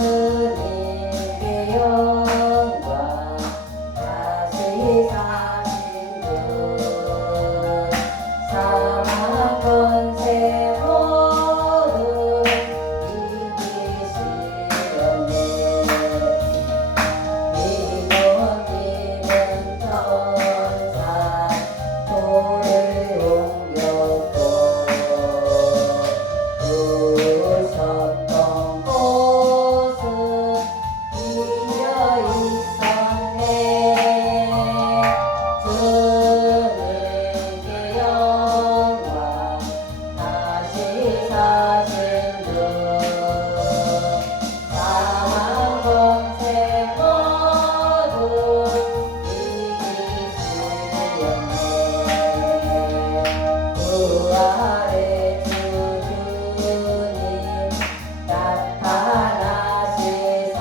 주님의 영광 다시 사신 주 사망 권세 모두 이기시었네. 믿은 천사 돌을 옮겼고 부셨던 곳은 비어 있었네. 주님께 영광 다시 사신 주 사망 권세 모두 이기시었네. 부활의 주 주님 나타나시사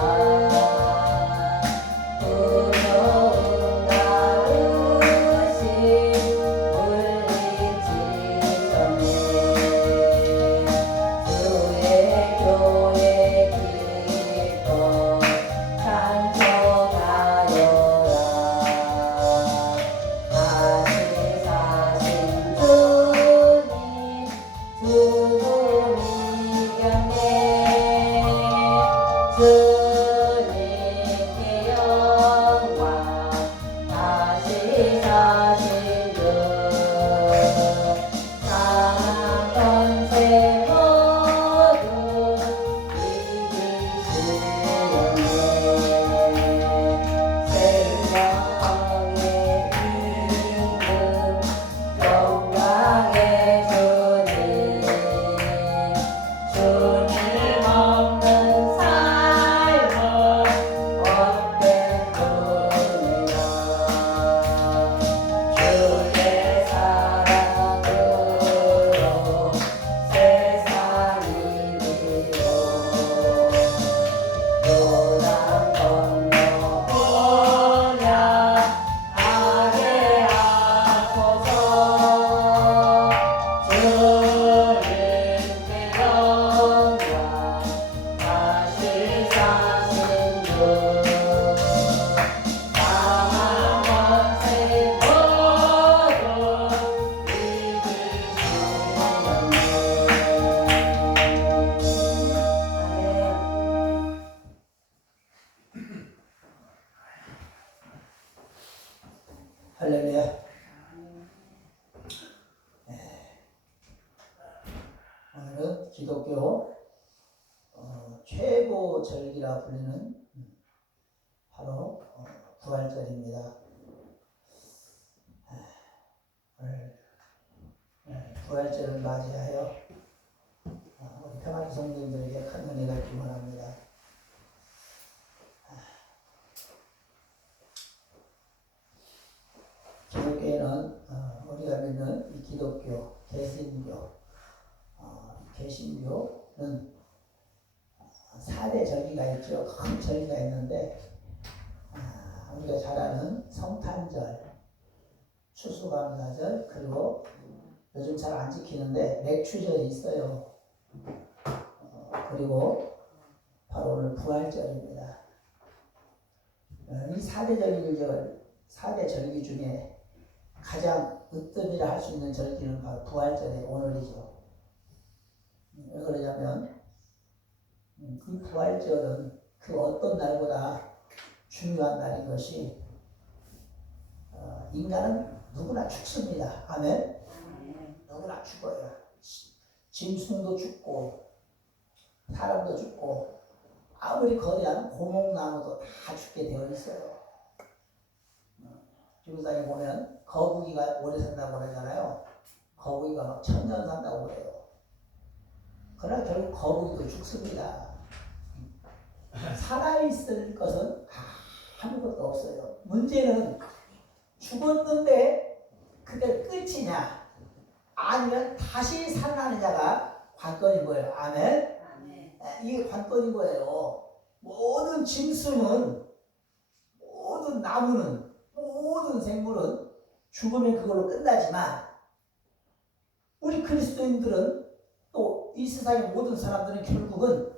두려움 가르시 물리치셨네. 주의 교회 기뻐 찬송하여라. 다시 사신 주님 죽음 이겼네. 주님께 영광 다시 사신 주 사망 권세 모두 이기시었네. 생명의 임금 영광의 주님 주님 없는 삶은 헛된 뿐이라. 주의 사랑으로 세상이 비고 요단 건너 보냐 하게 하소서. 주님께 영광 다시 사신 주 사망 권세 모두 이기시었네. 할렐루야. 오늘은 기독교 최고 절기라 불리는 바로 부활절입니다. 오늘 부활절을 맞이하여 우리 평안주 성도님들에게 큰 은혜가 있기 원합니다. 기독교에는 우리가 믿는 이 기독교, 개신교는 4대 절기가 있죠. 큰 절기가 있는데 우리가 잘 아는 성탄절, 추수감사절, 그리고 요즘 잘 안 지키는데 맥추절이 있어요. 그리고 바로 오늘 부활절입니다. 이 4대 절기 중에 가장 으뜸이라 할 수 있는 절기는 바로 부활절의 오늘이죠. 왜 그러냐면 이 부활절은 그 어떤 날보다 중요한 날인 것이 인간은 누구나 죽습니다. 아멘. 누구나 죽어요. 짐승도 죽고 사람도 죽고 아무리 거대한 고목나무도 다 죽게 되어 있어요. 지구상에 보면 거북이가 오래 산다고 그러잖아요. 거북이가 막 1000년 산다고 그래요. 그러나 결국 거북이도 죽습니다. 살아있을 것은 아무것도 없어요. 문제는 죽었는데 그게 끝이냐 아니면 다시 살아나느냐가 관건인 거예요. 아멘. 이게 관건인 거예요. 모든 짐승은, 모든 나무는, 모든 모든 생물은 죽으면 그걸로 끝나지만 우리 그리스도인들은 또 이 세상의 모든 사람들은 결국은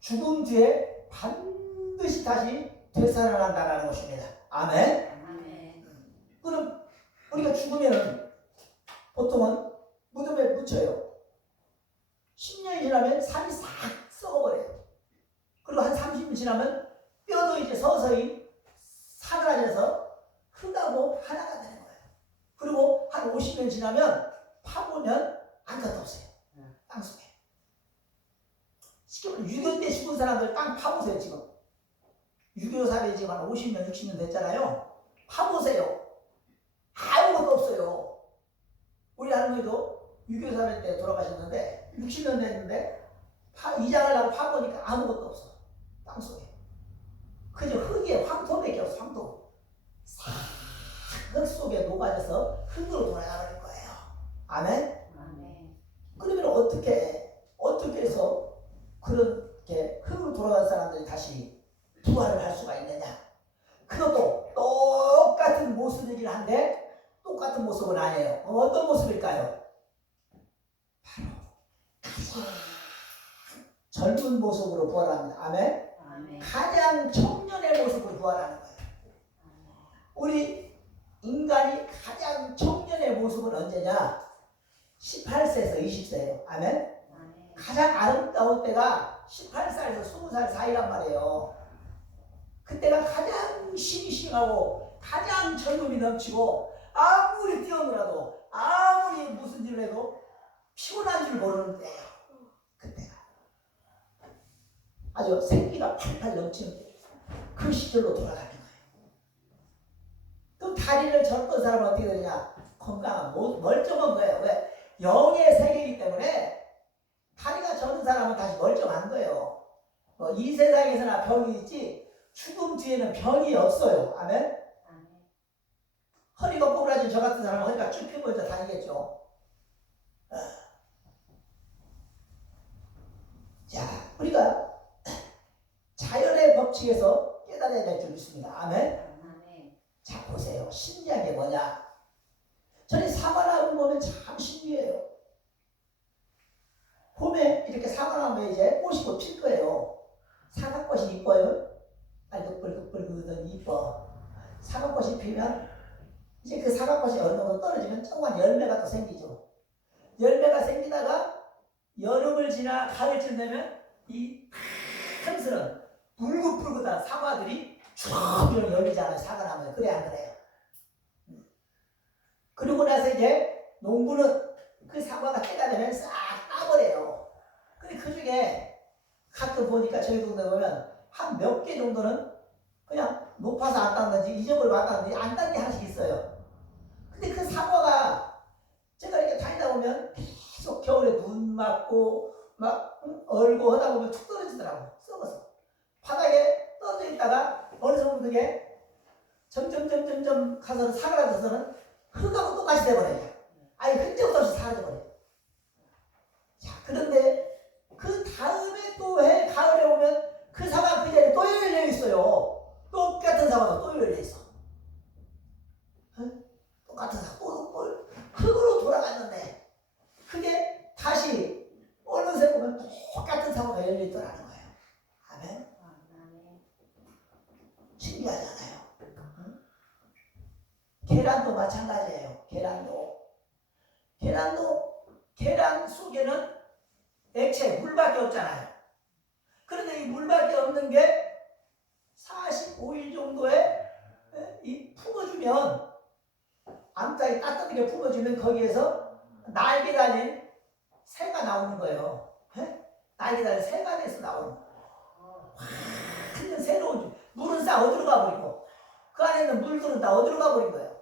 죽음 뒤에 반드시 다시 되살아난다는 것입니다. 아멘. 아멘. 그럼 우리가 죽으면 보통은 무덤에 묻혀요. 10년이 지나면 살이 싹 썩어버려요. 그리고 한 30년 지나면 뼈도 이제 서서히 사그라져서 흙하고 하나가 되는 거예요. 그리고 한 50년 지나면 파보면 아무것도 없어요. 땅속에. 쉽게 말하면 6.25 때 죽은 사람들 땅 파보세요. 지금 6.25 사례 지금 한 50년 60년 됐잖아요. 파보세요. 아무것도 없어요. 우리 할머니도 6.25 사례 때 돌아가셨는데 60년 됐는데 이장을 하고 파보니까 아무것도 없어. 땅속에. 그저 흙에 황토밖에 없어. 황토. 흙 속에 녹아져서 흙으로 돌아가는 거예요. 아멘? 아멘. 그러면 어떻게 해서 그렇게 흙으로 돌아간 사람들이 다시 부활을 할 수가 있느냐? 그것도 똑같은 모습이긴 한데 똑같은 모습은 아니에요. 어떤 모습일까요? 바로 가장 젊은 모습으로 부활합니다. 아멘? 아멘. 가장 청년의 모습으로 부활하는 거예요. 우리 인간이 가장 청년의 모습은 언제냐? 18세에서 20세예요. 아멘? 아멘. 가장 아름다운 때가 18살에서 20살 사이란 말이에요. 그때가 가장 싱싱하고 가장 젊음이 넘치고 아무리 뛰어놀아도 아무리 무슨 일을 해도 피곤한 줄 모르는 때예요. 그때가 아주 생기가 팔팔 넘치는 때예요. 그 시절로 돌아가는 거예요. 그럼 다리를 젓던 사람은 어떻게 되느냐? 건강한 멀쩡한 거예요. 왜? 영의 세계이기 때문에 다리가 저는 사람은 다시 멀쩡한 거예요. 이 세상에서나 병이 있지 죽음 뒤에는 병이 없어요. 아멘? 아멘. 허리가 꼬부라진 저 같은 사람은 허리가 쭉 펴보자 다니겠죠. 자, 우리가 자연의 법칙에서 깨달아야 될 줄 믿습니다. 아멘? 아멘. 자, 보세요. 신기한 게 뭐냐? 저는 사과나무 보면 참 신기해요. 봄에 이렇게 사과나무에 이제 꽃이 곧 필 거예요. 사과꽃이 이뻐요. 빨갛빨갛빨갛 이뻐. 사과꽃이 피면 이제 그 사과꽃이 어느 정도 떨어지면 조그만 열매가 또 생기죠. 열매가 생기다가 여름을 지나 가을쯤 되면 이 탐스런 붉은붉은한 사과들이 쭉 열리잖아요. 사과나무에. 그래 안 그래요? 그리고 나서 이제 농부는 그 사과가 때가 되면 싹 따버려요. 근데 그 중에 가끔 보니까 저희 동네 보면 한 몇 개 정도는 그냥 높아서 안 땄는지 잊어버리고 안 땄는지 안 딴 게 하나씩 있어요. 근데 그 사과가 제가 이렇게 다니다 보면 계속 겨울에 눈 맞고 막 얼고 하다 보면 툭 떨어지더라고. 썩어서. 바닥에 떨어져 있다가 어느 정도 그게 점점 가서 사그라져서는 흙하고 똑같이 돼버려요. 아예 흔적도 없이 사라져버려요. 자, 그런데 그 다음에 또 해 가을에 오면 그 사과 그 자리에 또 열려 있어요. 똑같은 사과가 또 열려 있어. 응? 똑같은 사과 또 흙으로 돌아갔는데 그게 다시 어느새 보면 똑같은 사과가 열려 있더라는 거예요. 아멘? 아멘. 신기하잖아요. 응? 계란도 마찬가지예요. 계란 속에는 액체 물밖에 없잖아요. 그런데 이 물밖에 없는 게 45일 정도에 이 품어주면 암탉이 따뜻하게 품어주면 거기에서 날개 달린 새가 나오는 거예요. 날개 달린 새가 돼서 나오는 거예요. 완전 새로운 물은 싹 어디로 가버리고 그 안에 있는 물들은 다 어디로 가버린 거예요.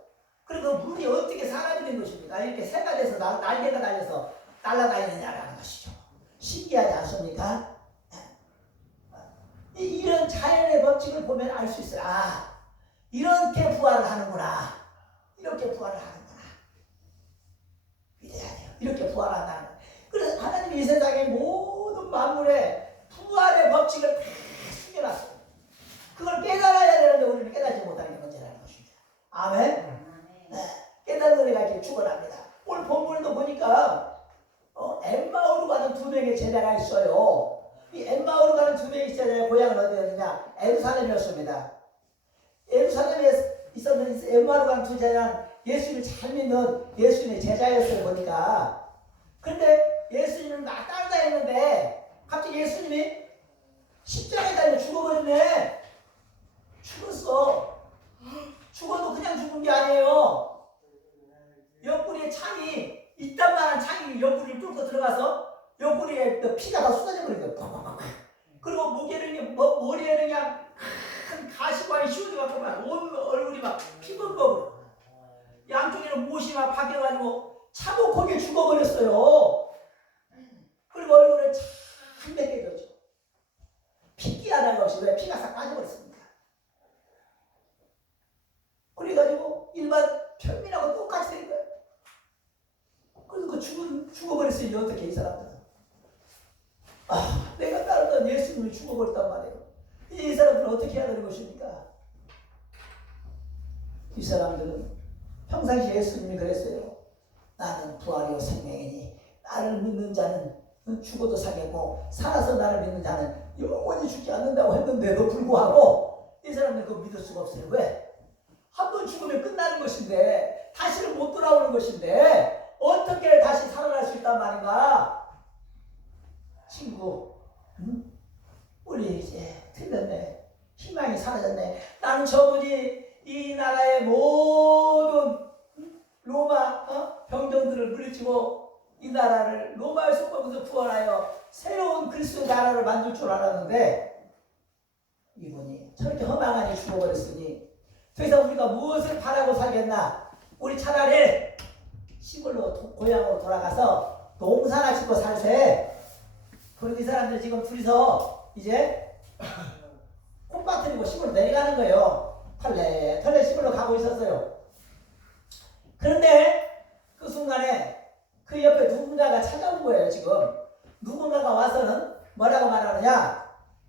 그리고 그 물이 어떻게 사람이 된 것입니까? 이렇게 새가 돼서 날개가 달려서 날아다니느냐라는 것이죠. 신기하지 않습니까? 이런 자연의 법칙을 보면 알 수 있어요. 아, 이렇게 부활을 하는구나. 이렇게 부활을 하는구나. 위대하네요. 이렇게 부활한다는 거예요. 그래서 하나님이 이 세상의 모든 만물에 부활의 법칙을 다 숨겨놨어요. 그걸 깨달아야 되는데 우리는 깨닫지 못하는 게 문제라는 것입니다. 아멘. 아멘. 깨달은 은혜가 이렇게 축원합니다. 오늘 본문도 보니까 엠마오로 가는 두 명의 제자가 있어요. 이 엠마오로 가는 두 명의 제자의 고향은 어디였느냐? 에루살렘이었습니다. 에루살렘에 있었는 엠마오로 가는 두 제자는 예수님을 잘 믿는 예수님의 제자였어요. 보니까. 그런데 예수님을 막 따라다녔는데 갑자기 예수님이 십자가에 달려 죽어버렸네. 죽었어. 죽어도 그냥 죽은 게 아니에요. 옆구리에 창이 이딴만한 창이 옆구리를 뚫고 들어가서 옆구리에 피가 다 쏟아져 버린 거예요. 그리고 머리에는 그냥 큰 가시관이 씌워져갖고 막 온 얼굴이 막 피범벅으로 양쪽에는 못이 막 박혀가지고 차곡하게 죽어버렸어요. 그리고 얼굴에 참 맺혀졌죠. 핏기 하나가 없이 왜 피가 싹 빠져버렸습니다. 그래가지고 일반 평민하고 똑같이 된 거예요. 그래서 그 죽어버렸으니 어떻게 이 사람들은. 내가 따르던 예수님이 죽어버렸단 말이에요. 이 사람들은 어떻게 해야 되는 것입니까? 이 사람들은 평상시 예수님이 그랬어요. 나는 부활이요 생명이니 나를 믿는 자는 죽어도 살겠고 살아서 나를 믿는 자는 영원히 죽지 않는다고 했는데도 불구하고 이 사람들은 그거 믿을 수가 없어요. 왜? 한 번 죽으면 끝나는 것인데 다시는 못 돌아오는 것인데 어떻게 다시 살아날 수 있단 말인가? 친구, 우리 이제 틀렸네. 희망이 사라졌네. 나는 저분이 이 나라의 모든 로마 병정들을 물리치고 이 나라를 로마의 속박에서 구원하여 새로운 그리스도의 나라를 만들 줄 알았는데 이분이 저렇게 허망하게 죽어버렸으니 더 이상 우리가 무엇을 바라고 살겠나? 우리 차라리 시골로 고향으로 돌아가서 농사나 짓고 살세. 그리고 이 사람들 지금 둘이서 이제 콩밭들이고 시골로 내려가는 거예요. 털레 시골로 가고 있었어요. 그런데 그 순간에 그 옆에 누군가가 찾아온 거예요. 지금 누군가가 와서는 뭐라고 말하느냐?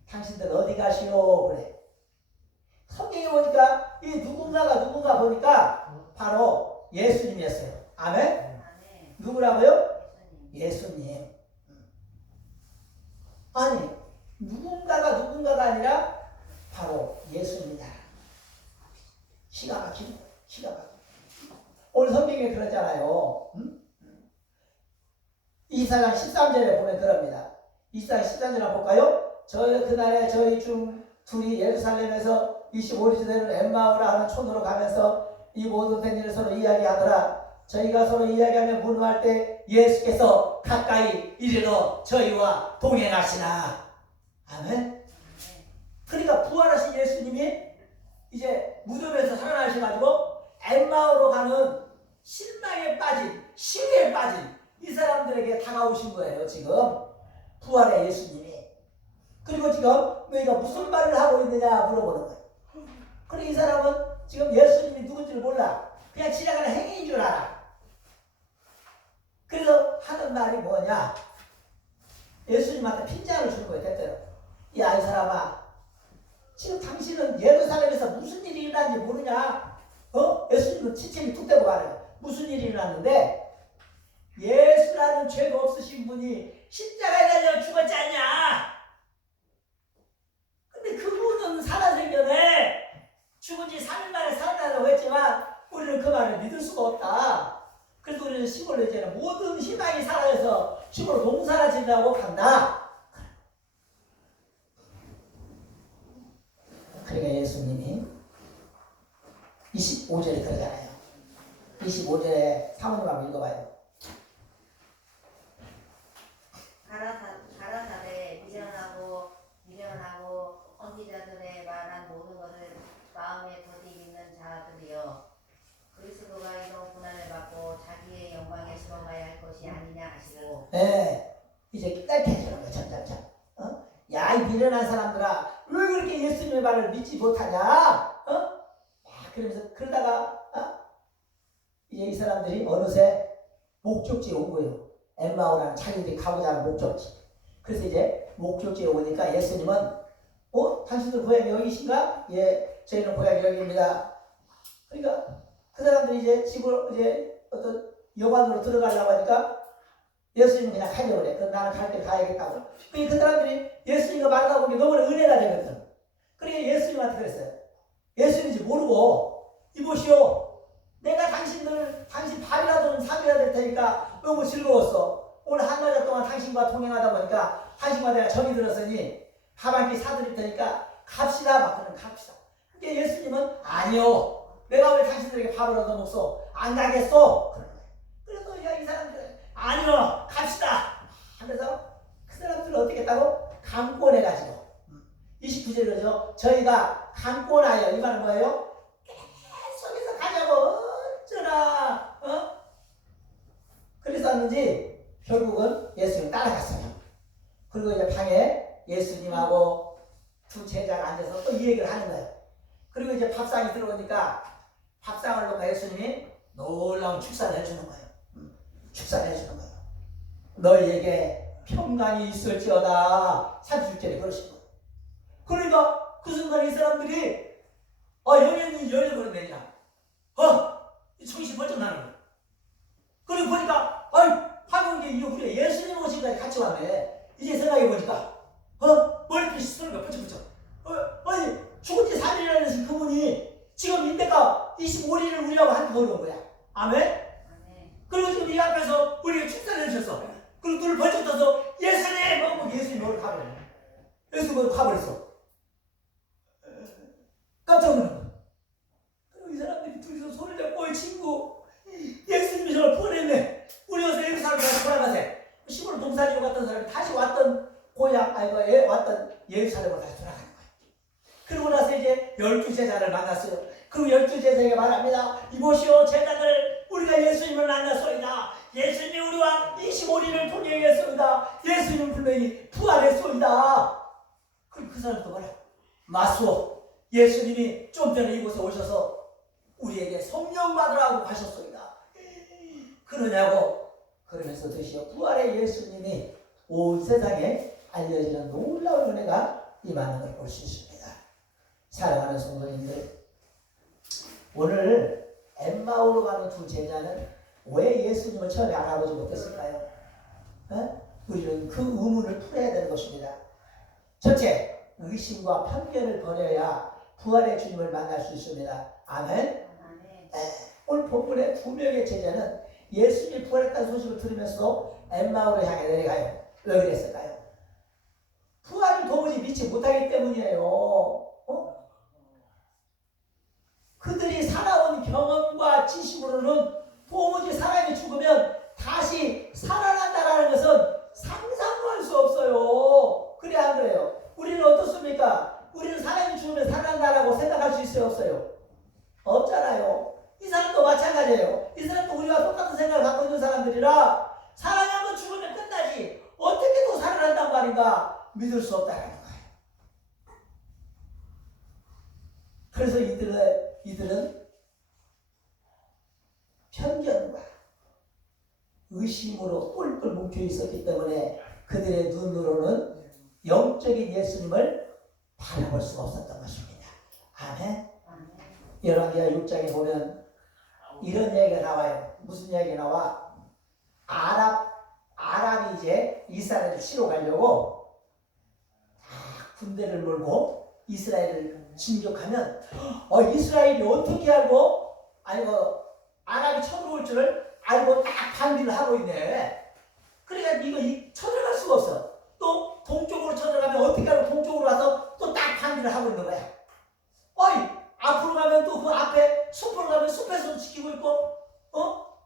당신들 어디 가시오? 그래. 성경에 보니까 이 누군가 보니까 바로 예수님이었어요. 아멘? 아멘. 누구라고요? 예수님. 아니 누군가가 아니라 바로 예수님이다. 기가 막히는 거예요. 기가 막히는 거예요. 오늘 성경에 그러잖아요. 이사장 13절에 보면 그럽니다. 이사장 13절 한번 볼까요? 그날에 저희 중 둘이 예루살렘에서 25리 되는 엠마오라 하는 촌으로 가면서 이 모든 된 일을 서로 이야기하더라. 저희가 서로 이야기하며 문화할 때 예수께서 가까이 이르러 저희와 동행하시나. 아멘. 그러니까 부활하신 예수님이 이제 무덤에서 살아나셔가지고 엠마오로 가는 실망에 빠진 시위에 빠진 이 사람들에게 다가오신 거예요. 지금 부활의 예수님이. 그리고 지금 너희가 무슨 말을 하고 있느냐 물어보는 거예요. 그리고 이 사람은 지금 예수님이 누군지를 몰라. 그냥 지나가는 행위인 줄 알아. 그래서 하는 말이 뭐냐? 예수님한테 핀잔을 주는 거예요. 때때로. 야, 이 사람아, 지금 당신은 예루살렘에서 무슨 일이 일어났는지 모르냐? 예수님은 지책이 툭 대고 말해요. 무슨 일이 일어났는데 예수라는 죄도 없으신 분이 십자가에 달려 죽었지 않냐? 근데 그분은 살아생전에 죽은 지 3일 만에 살아나라고 했지만 우리는 그 말을 믿을 수가 없다. 그래서 우리는 시골로 이제는 모든 희망이 사라져서 시골로 농사나 짓려고 간다. 그러니까 예수님이 25절에 그러잖아요. 25절에 사모님 한번 읽어봐요. 가라사대 미련하고 언니자들의 말한 모든 것을 마음에 더디 믿는 자들이여 그리스도가 이런 고난을 받고 자기의 영광에 들어가야 할 것이 아니냐 하시고. 네, 이제 깨닫게 해주는 거야. 점점점. 야, 이 미련한 사람들아, 왜 그렇게 예수님의 말을 믿지 못하냐? 그러면서 그러다가 이제 이 사람들이 어느새 목적지에 온 거예요. 엠마오라는 자기들이 가고자 하는 목적지. 그래서 이제 목적지에 오니까 예수님은 당신들 고향이 여기신가? 예, 저희는 고향이 여기입니다. 그러니까 그 사람들이 이제 집을 이제 어떤 여관으로 들어가려고 하니까 예수님은 그냥 가려고 그래. 그럼 나는 갈 때 가야겠다고. 그 사람들이 예수님과 만나다 보니 너무나 은혜가 되거든. 그러니까 예수님한테 그랬어요. 예수님인지 모르고 이보시오. 내가 당신 밥이라도 사줘야 될 테니까 너무 즐거웠어. 오늘 한나절 동안 당신과 동행하다 보니까 당신과 내가 정이 들었으니 밥 한 끼 사드릴 테니까 갑시다. 막 그러면 갑시다. 그러니까 예수님은 아니요. 내가 왜 당신들에게 밥을 얻어먹소? 안 가겠소. 그래서 이 사람들은 아니요. 갑시다. 하면서 그 사람들은 어떻게 했다고? 강권해가지고 29절에 그러죠. 저희가 강권하여 이 말은 뭐예요? 계속해서 가자고 어쩌나 그랬었는지 결국은 예수님 따라갔어요. 그리고 이제 방에 예수님하고 두 제자가 앉아서 또 이 얘기를 하는 거예요. 그리고 이제 밥상이 들어오니까 밥상을 놓고 예수님이 놀라운 축사를 해주는 거예요. 축사를 해주는 거예요. 너희에게 평강이 있을지어다. 30절에 그러신 거예요. 그러니까 그 순간 이 사람들이 영현이 열려버렸네. 정신 번쩍 나는 거예요. 그리고 보니까 하는 게 우리가 예수님 오시기까지 같이 왔네. 이제 생각해보니까 머리끝이 쓰는 거야. 번쩍번쩍. 아니 죽은 지 3일이라는 그분이 지금 인대가 25일을 우리하고 한테 걸어온 거야. 아멘? 그리고 지금 이 앞에서 우리가 축사를 해주셨어. 그리고 눈을 번쩍 떠서 예수님! 하고 예수님 머리 가버려. 예수님 머리 가버렸어. 깜짝 놀란 거야. 그리고 이 사람들이 둘이서 손을 잡고 친구 예수님이 저를 보냈네. 우리 어서 예루살렘 가서 돌아가세. 시골 동사지로 갔던 사람이 다시 왔던 왔던 예루살렘으로 다시 돌아가는 거야. 그러고 나서 이제 12제자를 만났어요. 그리고 12제자에게 말합니다. 이보시오 제자들 우리가 예수님을 만났소이다. 예수님이 우리와 25일을 동행했소이다. 예수님은 분명히 부활했소이다. 그리고 그 사람도 말해. 맞소. 예수님이 좀 전에 이곳에 오셔서 우리에게 성령 받으라고 하셨소이다. 그러냐고. 그러면서 드시오. 부활의 예수님이 온 세상에 알려지는 놀라운 은혜가 임하는 걸 볼 수 있습니다. 사랑하는 성도님들, 오늘 엠마오로 가는 두 제자는 왜 예수님을 처음에 알아보지 못했을까요? 우리는 그 의문을 풀어야 되는 것입니다. 첫째, 의심과 편견을 버려야 부활의 주님을 만날 수 있습니다. 아멘? 오늘 본문의 두 명의 제자는 예수님이 부활했다는 소식을 들으면서 엠마오를 향해 내려가요. 왜 그랬을까요? 부활을 도무지 믿지 못하기 때문이에요. 그들이 살아온 경험과 지식으로는 도무지 사람이 죽으면 다시 살아난다라는 것은 상상도 할 수 없어요. 그래 안 그래요? 우리는 어떻습니까? 우리는 사람이 죽으면 살아난다라고 생각할 수 있어요? 없어요? 없잖아요. 이 사람도 마찬가지예요. 이 사람도 우리와 똑같은 생각을 갖고 있는 사람들이라 사람이 한번 죽으면 끝나지 어떻게 또 살아난단 말인가 믿을 수 없다는 거예요. 그래서 이들은 편견과 의심으로 똘똘 뭉쳐 있었기 때문에 그들의 눈으로는 영적인 예수님을 바라볼 수가 없었던 것입니다. 아멘. 열왕기하 6장에 보면 이런 이야기가 나와요. 무슨 이야기가 나와? 아람이 이제 이스라엘을 치러 가려고 군대를 몰고 이스라엘을 진격하면 이스라엘이 어떻게 알고 아람이 쳐들어올 줄을 알고 딱 반비를 하고 있네. 그러니까 이거 쳐들어갈 수가 없어. 또 동쪽으로 쳐들어가면 어떻게 알고 동쪽으로 와서 또 딱 반비를 하고 있는 거야. 앞으로 가면 또 그 앞에 숲으로 가면 숲에서도 지키고 있고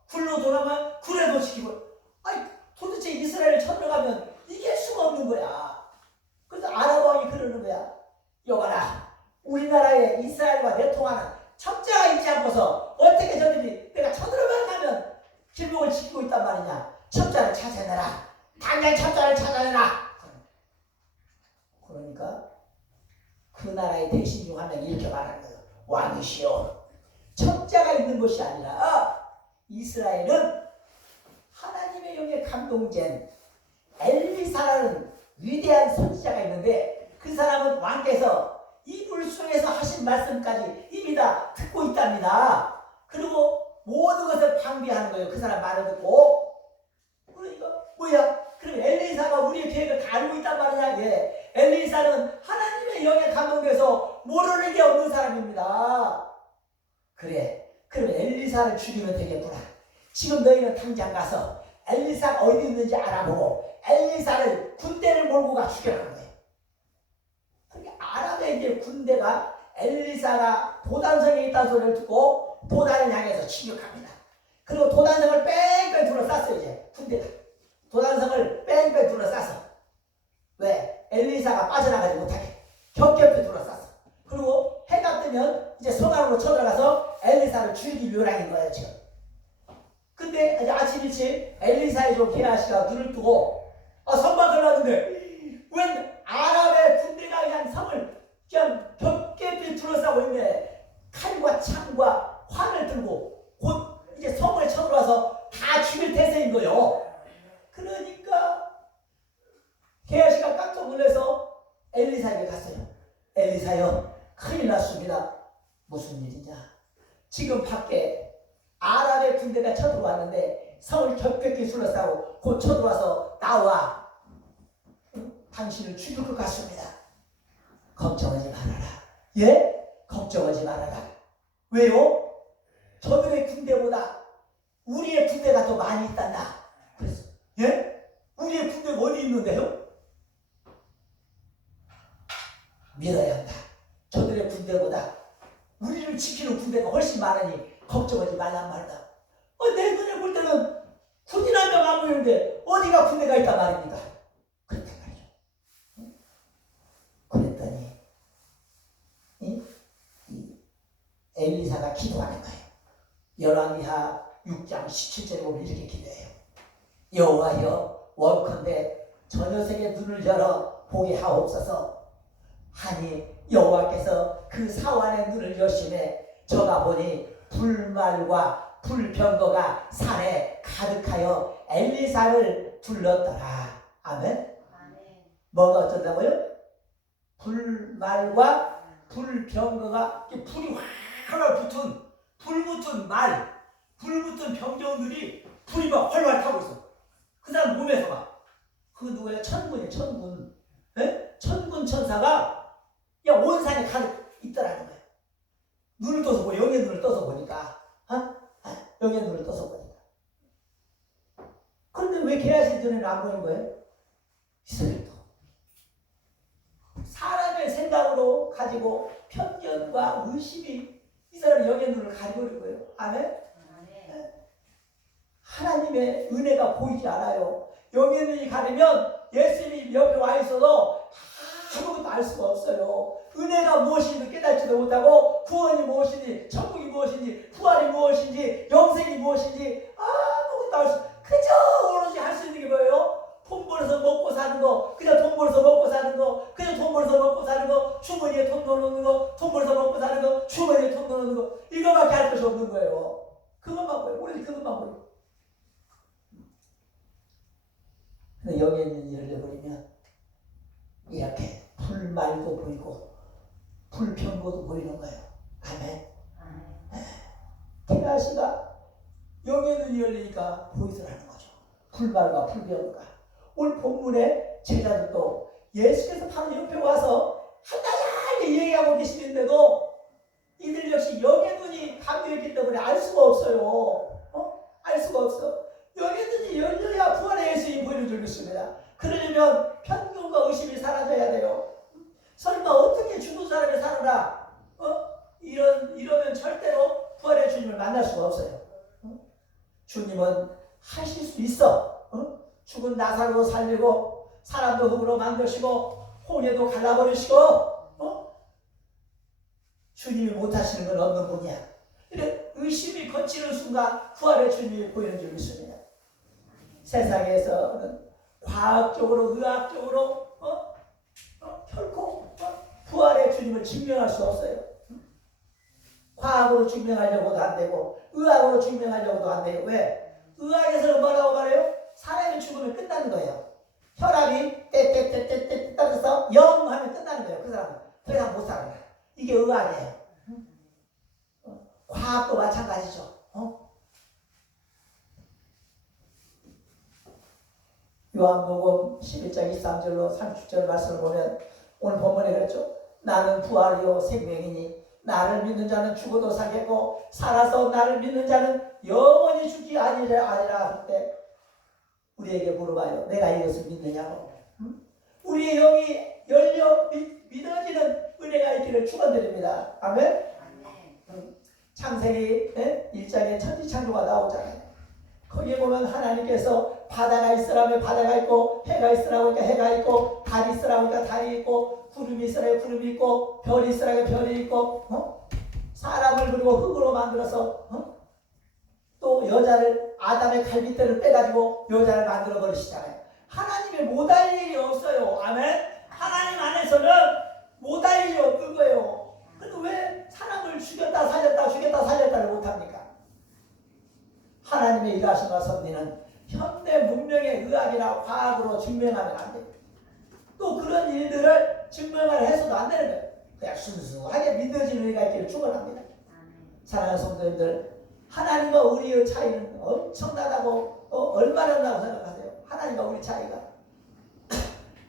굴로 돌아가면 굴에도 지키고 도대체 이스라엘을 쳐들어가면 이길 수가 없는 거야. 그래서 아람 왕이 그러는 거야. 여봐라, 우리나라에 이스라엘과 내통하는 첩자가 있지 않고서 어떻게 저들이 내가 쳐들어만 가면 길목을 지키고 있단 말이냐. 첩자를 찾아내라. 당장 첩자를 찾아내라. 그러니까 그 나라의 대신 중 한 명이 이렇게 말하는 거예요. 왕이시여, 첩자가 있는 것이 아니라 이스라엘은 하나님의 영에 감동된 엘리사라는 위대한 선지자가 있는데 그 사람은 왕께서 이불 속에서 하신 말씀까지 이미 다 듣고 있답니다. 사람이다. 그리고 모든 것을 방비하는 거예요. 그 사람 말을 듣고. 그러니까 뭐야? 그럼 엘리사가 우리의 계획을 다 알고 있단 말이냐? 예. 엘리사는 하나님의 영에 감동돼서 모르는 게 없는 사람입니다. 그래. 그러면 엘리사를 죽이면 되겠구나. 지금 너희는 당장 가서 엘리사가 어디 있는지 알아보고 엘리사를 군대를 몰고 가 죽여라는 거예요. 그러니까 아람의 이제 군대가 엘리사가 도단성에 있다는 소리를 듣고 도단을 향해서 진격합니다. 그리고 도단성을 뺑뺑 둘러쌌어요. 이제 군대가 도단성을 뺑뺑 둘러쌌어. 왜? 엘리사가 빠져나가지 못하게 겹겹이 둘러쌌어. 그리고 해가 뜨면 이제 성 안으로 쳐들어가서 엘리사를 죽일 요량인 거예요 지금. 근데 이제 아침 일찍 엘리사의 종 게하시가 눈을 뜨고 성 밖을 나왔는데 웬 아람의 군대가 그냥 성을 그냥 겹겹이 둘러싸고 있네. 칼과 창과 활을 들고 곧 이제 성을 쳐들어와서 다 죽일 태세인 거예요. 그러니까 게하시가 깜짝 놀라서 엘리사에게 갔어요. 엘리사요, 큰일 났습니다. 무슨 일이냐? 지금 밖에 아람의 군대가 쳐들어왔는데 성을 겹겹이 둘러싸고 곧 쳐들어와서 나와. 당신을 죽일 것 같습니다. 걱정하지 말아라. 예? 걱정하지 말아라. 왜요? 저들의 군대보다 우리의 군대가 더 많이 있단다. 그래서 예? 우리의 군대가 어디 있는데요? 믿어야 한다. 저들의 군대보다 우리를 지키는 군대가 훨씬 많으니 걱정하지 말란 말이다. 내 눈에 볼 때는 군인 한 명 안 보이는데 어디가 군대가 있단 말입니까? 그랬단 말이죠. 그랬더니 이 엘리사가 기도하는 거예요. 열왕기하 6장 17절에 보면 이렇게 기도해요. 여호와여, 원컨대 저 녀석의 눈을 열어 보게 하옵소서. 하니 여호와께서 그 사환의 눈을 여심해 저가 보니 불말과 불병거가 산에 가득하여 엘리사를 둘렀더라. 아멘. 뭐가 어쩐다고요? 불말과 불병거가 불이 활활 붙은 불 붙은 말, 불 붙은 병정들이 불이 막 활활 타고 있어. 그 사람 몸에서 막 그 누구야? 천군이에요. 천군. 에? 천군 천사가 그냥 온 산에 가득 있더라는 거예요. 눈을 떠서 보니 영의 눈을 떠서 보니까 영의 눈을 떠서 보니까. 그런데 왜 게하시 눈에는 안 보이는 거예요? 이스라엘도 사람의 생각으로 가지고 편견과 의심이 이 사람의 영의 눈을 가리고 있는 거예요. 아멘? 하나님의 은혜가 보이지 않아요. 영의 눈이 가리면 예수님이 옆에 와 있어도 아무것도 알 수가 없어요. 은혜가 무엇인지 깨닫지도 못하고 구원이 무엇인지, 천국이 무엇인지, 부활이 무엇인지, 영생이 무엇인지 아무것도 알 수 없어요. 그저 오로지 할 수 있는 게 뭐예요? 돈 벌어서 먹고 사는 거, 그냥 돈 벌어서 먹고 사는 거, 그냥 돈 벌어서 먹고 사는 거, 주머니에 돈 넣는 거, 돈 벌어서 먹고 사는 거, 주머니에 돈 넣는 거, 이거밖에 할 것이 없는 거예요. 그것만 보여요. 오로지 그것만 보여요. 근데 여기에 있는 일을 내버리면 이렇게 불말도 보이고 불평고도 보이는 거예요. 아멘. 게하시가 영의 눈이 열리니까 보이더라는 거죠. 불말과 불병과. 오늘 본문에 제자들도 예수께서 바로 옆에 와서 한다하게 얘기하고 계시는데도 이들 역시 영의 눈이 감겨있기 때문에 알 수가 없어요. 알 수가 없어. 영의 눈이 열려야 부활의 예수님이 보이는 줄 믿습니다. 그러려면 편견과 의심이 사라져야 돼요. 설마 어떻게 죽은 사람이 살아라? 이러면 절대로 부활의 주님을 만날 수가 없어요. 주님은 하실 수 있어. 죽은 나사로도 살리고 사람도 흙으로 만드시고 홍해도 갈라버리시고 주님이 못하시는 건 없는 분이야. 근데 의심이 거치는 순간 부활의 주님이 보이는 줄 믿습니다. 세상에서는 과학적으로 의학적으로 결코 부활의 주님을 증명할 수 없어요. 과학으로 증명하려고도 안 되고 의학으로 증명하려고도 안 돼요. 왜? 의학에서는 뭐라고 말해요? 사람이 죽으면 끝나는 거예요. 혈압이 떼떼떼떼떼 떨어져서 0 하면 끝나는 거예요. 그 사람은 더 이상 못 살아요. 이게 의학이에요. 사업도 마찬가지죠. 요한복음 11장 23절로 30절 말씀을 보면 오늘 본문에 그랬죠. 나는 부활이요 생명이니 나를 믿는 자는 죽어도 살겠고 살아서 나를 믿는 자는 영원히 죽지 아니라 할 때 우리에게 물어봐요. 내가 이것을 믿느냐고. 우리의 영이 열려 믿어지는 은혜가 있기를 축원드립니다. 아멘. 창세기 1장에 천지창조가 나오잖아요. 거기에 보면 하나님께서 바다가 있으라면 바다가 있고 해가 있으라고 하니까 해가 있고 달이 있으라고 하니까 달이 있고 구름이 있으라고 구름이 있고 별이 있으라고 별이 있고 사람을 그리고 흙으로 만들어서 또 여자를 아담의 갈빗대를 빼가지고 여자를 만들어 버리시잖아요. 하나님이 못할 일이 없어요. 아멘. 하나님 안에서는 못할 일이 없는 거예요. 근데 왜 사람을 죽였다 살렸다를 못합니까? 하나님의 일하심과 섭리는 현대 문명의 의학이나 과학으로 증명하면 안 돼요. 또 그런 일들을 증명을 해서도 안 되는 거예요. 그냥 순수하게 믿어지는 의가 있기를 축원합니다. 사랑하는 성도님들, 하나님과 우리의 차이는 엄청나다고 얼마나 나다고 생각하세요? 하나님과 우리 차이가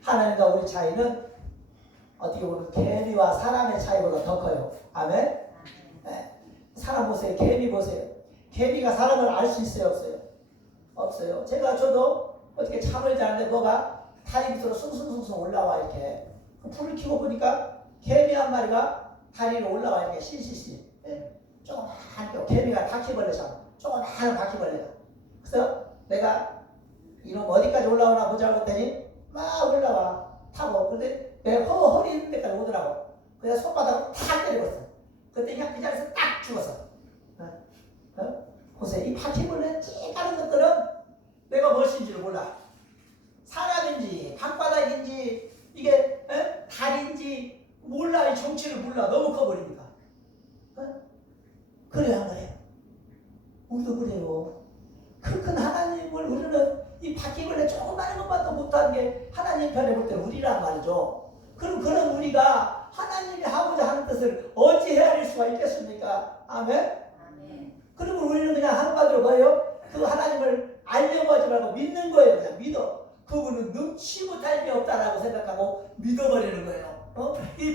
하나님과 우리 차이는 어떻게 보면 개미와 사람의 차이보다 더 커요. 아멘. 네. 사람 보세요. 개미 보세요. 개미가 사람을 알 수 있어요? 없어요? 없어요. 저도 어떻게 잠을 자는데 뭐가 다리 밑으로 숭숭숭숭 올라와 이렇게 불을 켜고 보니까 개미 한 마리가 다리 위로 올라와 이렇게 실실실. 조그만 개미가 바퀴벌레잖아. 조그만 바퀴벌레가. 그래서 내가 이놈 어디까지 올라오나 보자고 했더니 막 올라와 타고. 근데 내 허리 있는 데까지 오더라고. 그래서 손바닥으로 탁 때려버렸어. 그때 그냥 그 자리에서 딱 죽었어. 보세요. 이 바퀴벌레 찌까는 것들은 내가 무엇인지를 몰라. 사람인지 방바닥인지 이게 달인지 몰라. 이 정체를 몰라. 너무 커버리니까. 그래야 안 그래요? 우리도 그래요. 큰 하나님을 우리는 이 바퀴벌레 조그마한 것만도 못하는 게 하나님 편에 볼 때 우리란 말이죠. 그럼 그런 우리가 하나님이 하고자 하는 뜻을 어찌 헤아릴 수가 있겠습니까? 아멘? 그러면 우리는 그냥 한마디로 뭐예요? 그 하나님을 알려고 하지 말고 믿는 거예요. 그냥 믿어. 그분은 능치 못할 게 없다라고 생각하고 믿어버리는 거예요. 이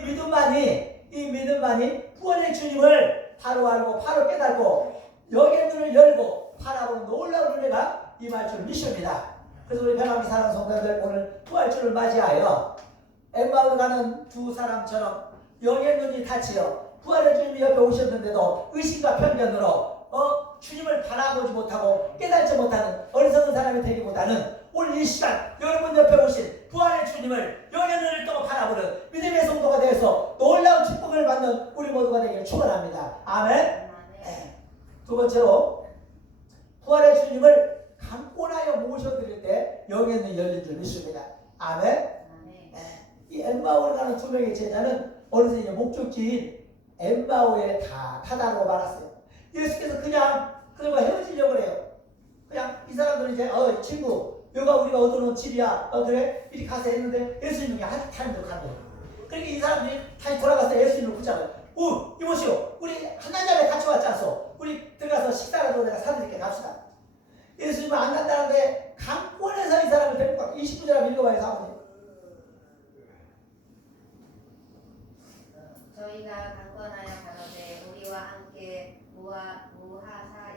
믿음만이 구원의 주님을 바로 알고 바로 깨닫고 영의 눈을 열고 바라보는 놀라운 은혜가 임할 줄 믿습니다. 그래서 우리 변함이 사랑하는 성도들 오늘 부활주를 맞이하여 엠마오로 가는 두 사람처럼 영의 눈이 닫히어 부활의 주님이 옆에 오셨는데도 의심과 편견으로 주님을 바라보지 못하고 깨닫지 못하는 어리석은 사람이 되기보다는 오늘 이 시간 여러분 옆에 오신 부활의 주님을 영의 눈을 뜨고 바라보는 믿음의 성도가 되어서 놀라운 축복을 받는 우리 모두가 되기를 축원합니다. 아멘. 두 번째로 부활의 주님을 강권하여 모셔드릴 때 영의 눈이 열린 줄 믿습니다. 아멘. 이 엠마오를 가는 두 명의 제자는 어느새 이제 목적지인 엠마오에 다 다다르고 말았어요. 예수께서 그냥 그들과 헤어지려고 그래요. 그냥 이 사람들은 이제 친구 여기가 우리가 얻어놓은 집이야. 그래 이리 가서 했는데 예수님이 한 타임도 가는 거예요. 그러니까 이 사람들이 다시 돌아가서 예수님을 붙잡아요. 이보시오. 우리 한 달 전에 같이 왔지 않소? 우리 들어가서 식사라도 내가 사드릴게 갑시다. 예수님은 안 간다는데 강권에서 이 사람을 데리고 가고 29절 한번 읽어봐요. 사모님. 저희가 강권하여 가로되 우리와 함께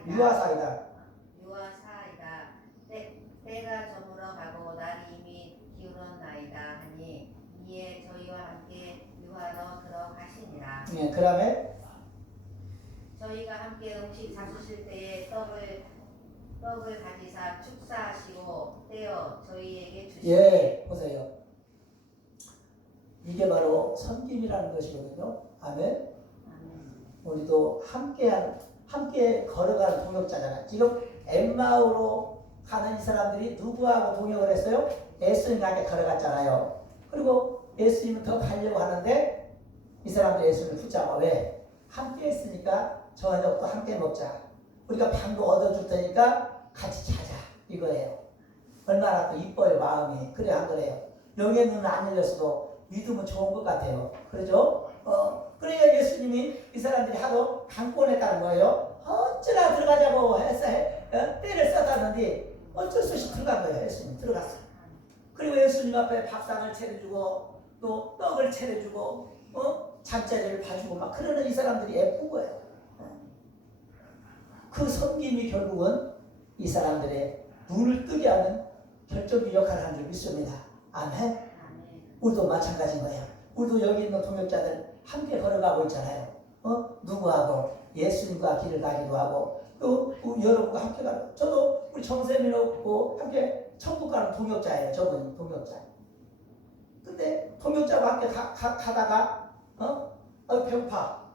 유하사이다. 때가 저물어 가고 날이 이미 기울었나이다 하니 이에 저희와 함께 유하로 들어가시니라. 그 다음에 저희가 함께 음식 잡수실 때에 떡을 가지사 축사하시고 떼어 저희에게 주시되. 보세요. 이게 바로 섬김이라는 것이거든요. 아멘. 우리도 함께 걸어가는 동역자잖아요. 지금 엠마오로 가는 이 사람들이 누구하고 동역을 했어요? 예수님과 함께 걸어갔잖아요. 그리고 예수님은 더 가려고 하는데 이 사람들 예수님을 붙잡아. 왜? 함께 했으니까 저녁도 함께 먹자. 우리가 방도 얻어줄 테니까 같이 자자. 이거예요. 얼마나 또 이뻐요 마음이. 그래 안 그래요? 영의 눈은 안 열렸어도 믿음은 좋은 것 같아요. 그러죠? 그러니까 예수님이 이 사람들이 하도 강권했다는 거예요. 어쩌나 들어가자고 해서 때를 썼다는데 어쩔 수 없이 들어간 거예요. 예수님 들어갔어요. 그리고 예수님 앞에 밥상을 차려주고 또 떡을 차려주고 잠자리를 봐주고 막 그러는 이 사람들이 예쁜 거예요. 그 섬김이 결국은 이 사람들의 눈을 뜨게 하는 결정적 역할을 하는 줄 믿습니다. 아멘. 우리도 마찬가지인 거예요. 우리도 여기 있는 동역자들 함께 걸어가고 있잖아요. 누구하고 예수님과 길을 가기도 하고 또 여러분과 함께 가고 저도 우리 정세민하고 함께 천국 가는 동역자예요. 저분이 동역자. 근데 동역자와 함께 가다가 배고파.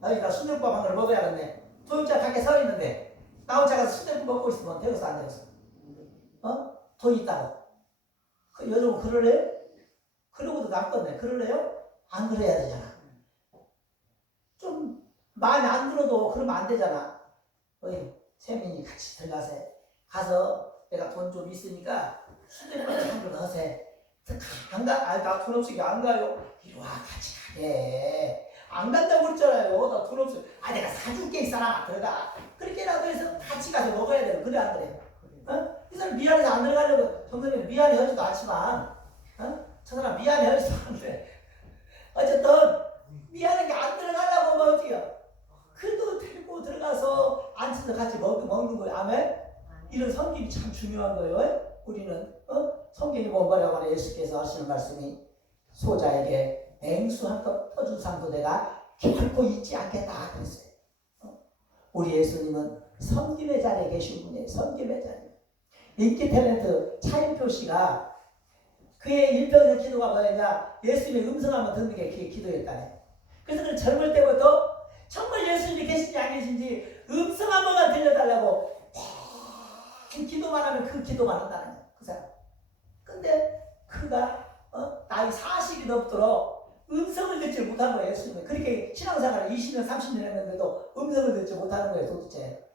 나 순대국밥 한 그릇 먹어야겠네. 동역자 밖에 서 있는데 나 혼자 가서 순대국 먹고 있으면 되겠어 안 되겠어? 돈 있다고. 그 여러분 그럴래요? 그러고도 남건네. 그럴래요? 안 그래야 되잖아. 좀 마음에 안 들어도 그러면 안 되잖아. 세민이 같이 들어가세. 가서 내가 돈 좀 있으니까 순대국 한 그릇 하세. 안 가? 나 돈 없으니까 안 가요. 이리 와 같이 가게. 안 간다고 그랬잖아요. 나 돈 없어. 내가 사줄게 이 사람아 들어가. 그렇게라도 해서 같이 가서 먹어야 돼요. 그래 안 그래요? 이 사람 미안해서 안 들어가려고 정선생님 미안해 하지도 않지만 저 사람 미안해 하지도 않는데 어쨌든 미안한 게 안 들어가려고 하면 어떻게 해요? 그래도 데리고 들어가서 앉아서 같이 먹는 거예요. 아멘? 이런 섬김이 참 중요한 거예요. 우리는 성경이 뭐라고 하냐 예수께서 하시는 말씀이 소자에게 맹수 한 컵 떠준 상도 내가 결코 잊지 않겠다 그랬어요. 우리 예수님은 섬김의 자리에 계신 분이에요. 섬김의 자리에. 인기 탤런트 차인표 씨가 그의 일평생 기도가 뭐였냐 예수님의 음성 한번 듣는 게 그의 기도였다네. 그래서 그 젊을 때부터 정말 예수님이 계신지 안 계신지 음성 한 번만 들려달라고 기도만 하면 그 기도만 한다는 거예요. 그 사람. 근데 그가 나이 40이 넘도록 음성을 듣지 못한 거예요. 예수님은. 그렇게 신앙생활을 20년 30년 했는데도 음성을 듣지 못하는 거예요. 도대체.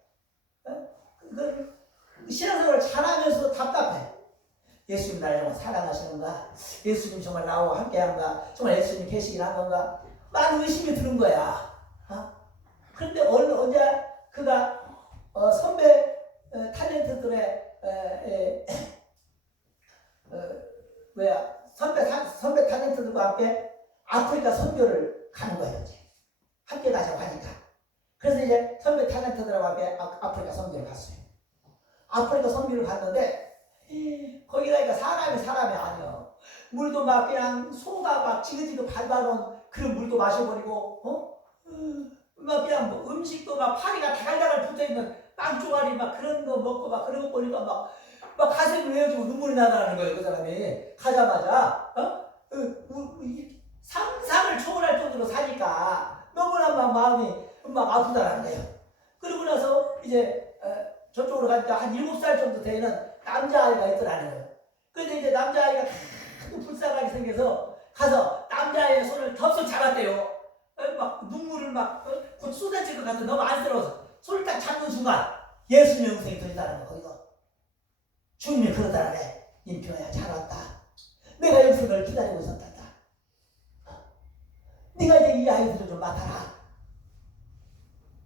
신앙생활을 잘하면서도 답답해. 예수님 나를 사랑하시는가? 예수님 정말 나와 함께한가? 정말 예수님 계시긴 한 건가? 많은 의심이 드는 거야. 그런데 언제 그가 선배 탤런트들의 선배 탤런트들과 함께 아프리카 선교를 가는 거예요. 이제. 함께 가자고 하니까. 그래서 이제 선배 탤런트들하고 함께 아프리카 선교를 갔어요. 아프리카 선교를 갔는데 거기 가니까 사람이 아니야. 물도 막 그냥 소가 막 지그지그 밟아놓은 그런 물도 마셔버리고 막 그냥 뭐 음식도 막 파리가 달달달 붙어있는 빵 쪼가리 막 그런 거 먹고 막 그런 거 보니까 막 가슴이 외어지고 눈물이 나다는 거예요. 그 사람이 가자마자 상상을 초월할 정도로 사니까 너무나 막 마음이 막 아프다는 거예요. 그러고 나서 이제 저쪽으로 가니까 한 7살 정도 되는 남자아이가 있더라는 거예요. 근데 이제 남자아이가 불쌍하게 생겨서 가서 남자아이의 손을 덥석 잡았대요. 막 눈물을 막 쏟아질 것 같아. 너무 안쓰러워서 손을 딱 잡는 순간 예수님의 음성이 들린다는 거예요. 거기서 주님이 그러더라네. 인표야 잘 왔다. 내가 여기서 널 기다리고 있었단다. 네가 이제 이 아이들을 좀 맡아라.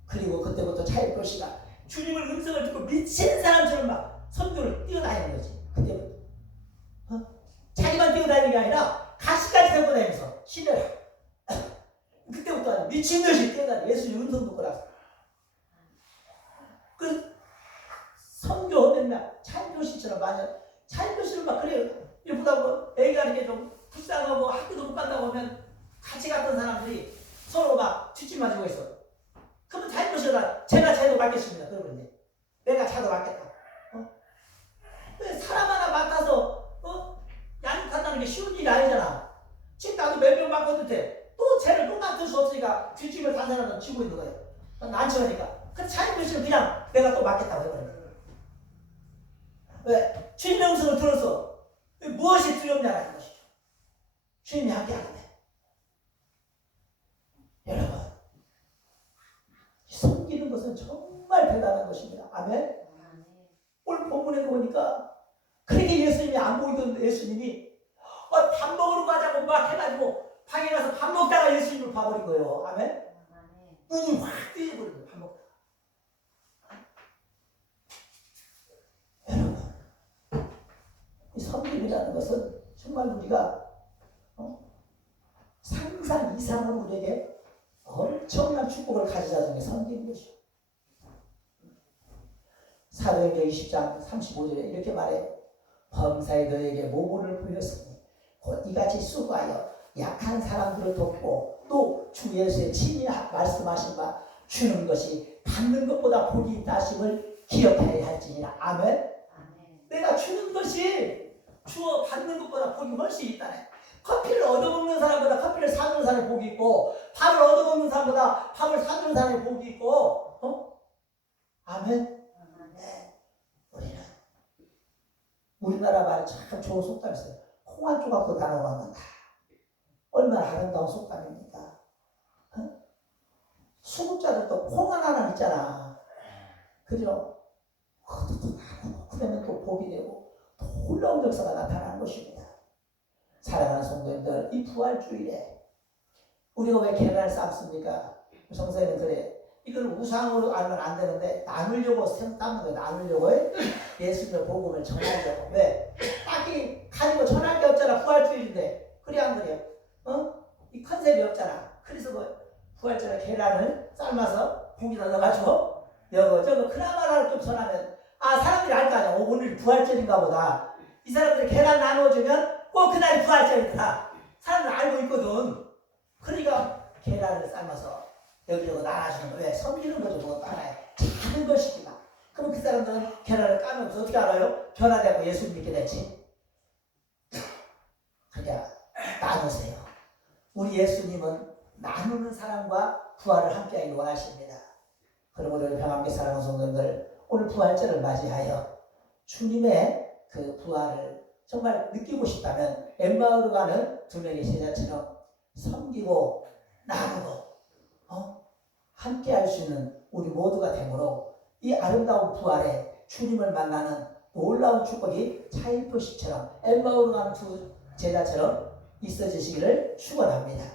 그리고 그때부터 차일표 씨가 주님을 음성을 듣고 미친 사람처럼 막 선교를 뛰어다니는 거지. 그때부터 자기만 뛰어다니는 게 아니라 가시까지 들고 다니면서 신뢰를 그때부터 아주 미친 듯이 뛰어다니 예수님 음성 듣고 나서 그 선교하는 날 차일표 씨처럼 만약 차일표 씨는 막 그래요. 이쁘다고 애기가 이렇게 좀 불쌍하고 학교도 못 간다고 하면 같이 갔던 사람들이 서로 막 뒷짐 맞고 있어. 그러면 차일표 씨가 제가 차도 맡겠습니다. 그러면 내가 차도 맡겠다. 사람 하나 맡아서 양육한다는 게 쉬운 일이 아니잖아. 지금 나도 몇 명 맡았는데 또 쟤를 또 맡을 수 없으니까 뒷짐을 다른 사람은 쥐고 있는 거예요. 난처하니까. 그래서 차일표 씨는 그냥 내가 또 맡겠다고 해버린 거예요. 왜? 주님의 음성을 들어서 무엇이 두렵냐라는 것이죠. 주님이 함께하겠네. 여러분, 섬기는 것은 정말 대단한 것입니다. 아멘. 오늘 본문에 보니까 그렇게 예수님이 안 보이던 예수님이 밥 먹으러 가자고 막 해가지고 방에 가서 밥 먹다가 예수님을 봐버린 거예요. 아멘? 아멘. 눈이 확 뜨여버린 거예요. 밥 먹다가. 여러분, 이 섬김이라는 것은 정말 우리가 상상 이상으로 우리에게 엄청난 축복을 가져다주는 게 섬기는 것이죠. 사도행전 20장 35절에 이렇게 말해요. 범사에 너에게 모본을 보였으니 곧 이같이 수고하여 약한 사람들을 돕고 또 주 예수의 친히 말씀하신 바 주는 것이 받는 것보다 복이 있다 하심을 기억해야 할지니라. 아멘. 아멘. 내가 주는 것이 주어 받는 것보다 복이 훨씬 있다네. 커피를 얻어먹는 사람보다 커피를 사주는 사람이 복이 있고 밥을 얻어먹는 사람보다 밥을 사주는 사람이 복이 있고 아멘. 우리는 우리나라 말에 참 좋은 속담이 있어요. 콩 한 조각도 다 넣어놓는다. 얼마나 아름다운 속담입니까? 수급자들도 콩 하나는 있잖아. 그죠? 그것도 나누고 그러면 또 복이 되고 놀라운 역사가 나타나는 것입니다. 사랑하는 성도님들, 이 부활주일에 우리가 왜 계란을 삶습니까? 성서에는 그래. 이걸 우상으로 알면 안 되는데 나누려고 셈 따는 거예요. 나누려고 예수님의 복음을 전하려고. 왜? 딱히 가지고 전할 게 없잖아. 부활주일인데. 그래 안 그래요? 이 컨셉이 없잖아. 그래서 부활절에 계란을 삶아서 고기다 넣어가지고 여거 저거 그나마라도 좀 전하면 사람들이 알 거 아니야. 오늘 부활절인가 보다. 이 사람들이 계란 나눠주면 꼭 그날이 부활절이다. 사람들 알고 있거든. 그러니까 계란을 삶아서 여기저기 나눠주는 거. 왜? 섬기는 거죠. 그것도 하나의 작은 것이지만. 그럼 그 사람들은 계란을 까면서 어떻게 알아요? 변화되고 예수 믿게 됐지. 그냥 나누세요. 우리 예수님은 나누는 사람과 부활을 함께하기 원하십니다. 그러므로 우리 평안하게 사랑하는 성도님들, 오늘 부활절을 맞이하여 주님의 그 부활을 정말 느끼고 싶다면 엠마오로 가는 두 명의 제자처럼 섬기고 나누고 함께 할 수 있는 우리 모두가 되므로 이 아름다운 부활에 주님을 만나는 놀라운 축복이 차인표시처럼 엠마오로 가는 두 제자처럼 있어지시기를 축원합니다.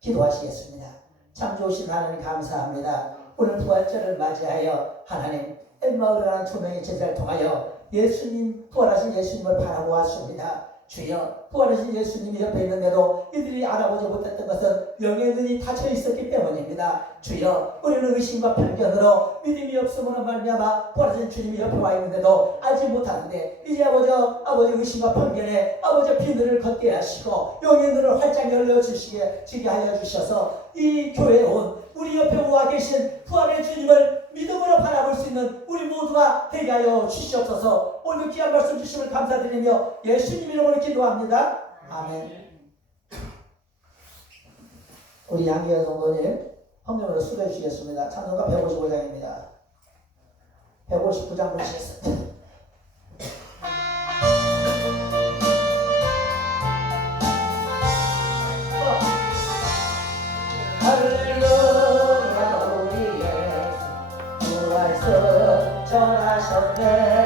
기도하시겠습니다. 참 좋으신 하나님 감사합니다. 오늘 부활절을 맞이하여 하나님 엠마오로 가는 두 명의 제자를 통하여 예수님, 부활하신 예수님을 바라보았습니다. 주여, 부활하신 예수님이 옆에 있는데도 이들이 알아보지 못했던 것은 영의 눈이 닫혀 있었기 때문입니다. 주여, 우리는 의심과 편견으로 믿음이 없음으로 말미암아 부활하신 주님이 옆에 와 있는데도 알지 못하는데 이제 아버지 의심과 편견에 아버지 비늘을 걷게 하시고 영의 눈을 활짝 열어주시게 하여 주셔서 이 교회에 온 우리 옆에 와 계신 부활의 주님을 믿음으로 바라볼 수 있는 우리 모두가 되게 하여 주시옵소서. 오늘 귀한 말씀 주심을 감사드리며 예수님 이름으로 기도합니다. 아멘. 우리 양기현 성도님 성령으로 수고해 주시겠습니다. 찬송가 155장입니다. 159장 보시겠습니다. 할렐루야 우리 예수 부활선 전하셨네.